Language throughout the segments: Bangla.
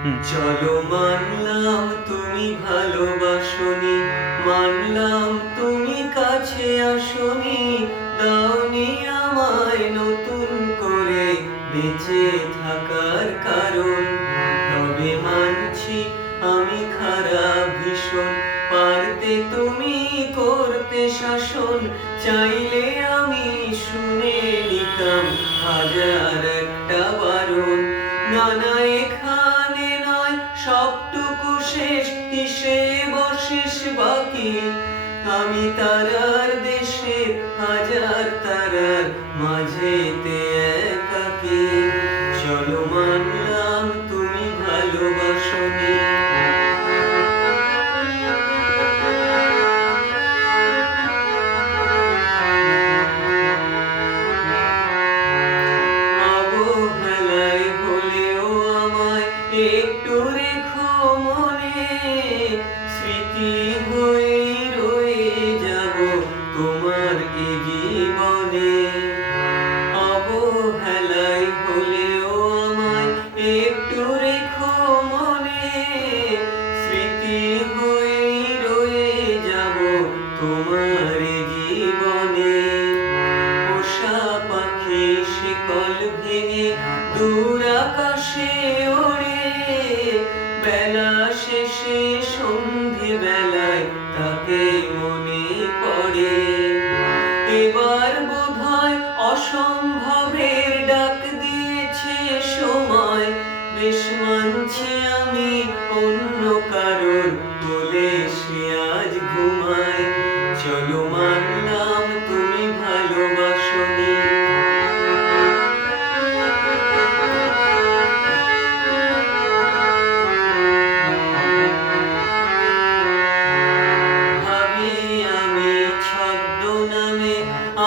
চলো তুমি ভালোবাসনি, মানলাম তুমি কাছে আসনি, দাওনি আমায় নতুন করে বেঁচে থাকার কারণ। তবে মানছি আমি খারাপ ভীষণ, পারতে তুমি করতে শাসন, চাইলে আমি শুনে নিতাম হাজার একটা বারণ। নানা এখানে সবটুকু শেষ হিসেব শেষ বাকি? আমি তারার দেশে হাজার তারার মাঝেতে একাকি সন্ধে বেলায় তাকে মনে পড়ে। এবার বোধহয় অসম্ভবের ডাক দিয়েছে সময়। বেশ আমি অন্য কারোর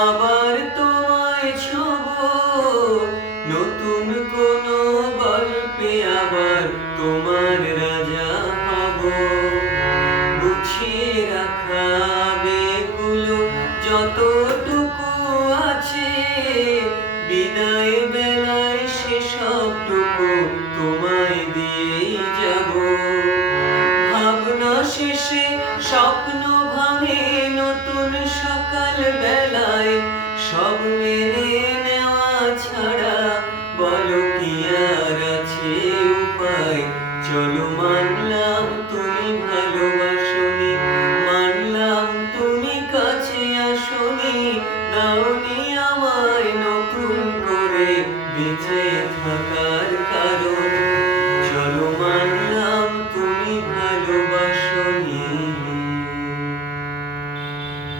আবার তোমায় ছোব। নতুন কোন গল্পে আবার তোমার রাজা হব। গুছিয়ে রাখা বেগুলো যতটুকু আছে, বিদায় বেলায় সেসবটুকু তোমায় দিয়েই যাব। ভাবনা শেষে স্বপ্ন ভাঙে নতুন সকাল বেলায় সব